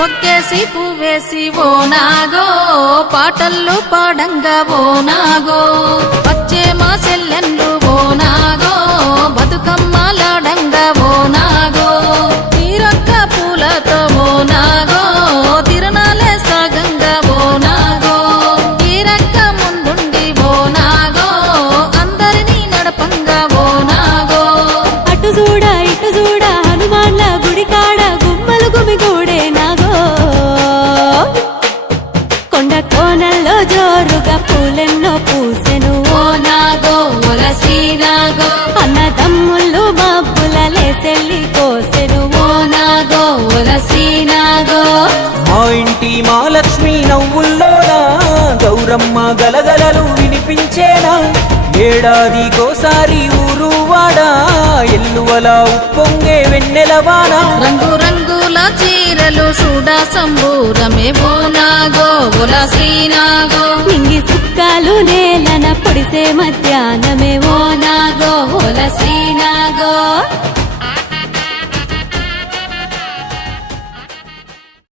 ఒక్కేసి పువ్వేసి ఓ నాగో పాటల్లో పాడంగా ఓ నాగో వచ్చే మా సెల్లెన్లు ఓ నాగో బతుకమ్మలాడంగా ఓ నాగో తీరొక్క పూలతో ఓ నాగో తిరణాలే సాగంగా ఓ నాగో తీరక్క ముందుండి ఓ నాగో అందరినీ నడపంగా ఓ నాగో అటు చూడ ఇటు చూడ హనుమాన్ల గుడి కాడ గుమ్మలు గుమిగూడే నాగో కొండ కోనల్లో జోరుగా పూలెన్నో పూసెను ఓ నాగో ఒలసి నాగో అన్నదమ్ముళ్ళు మబ్బుల లేసెల్లి కోసెను ఓ నాగో ఒలసి నాగో మా ఇంటి మా లక్ష్మి నవ్వుల్లోనా గౌరమ్మ గలగలలు వినిపించేనా ఏడాదికోసారి ఊరు వాడా ఎల్లువలా ఉప్పొంగే వెన్నెలవాన రంగు రంగుల చీరలు చూడా సంబూరమే ఓ నాగో ఒలసి నాగో నింగి సుక్కాలు నేలన పొడిసే మధ్యాహ్నమే ఓ నాగో ఒలసి నాగో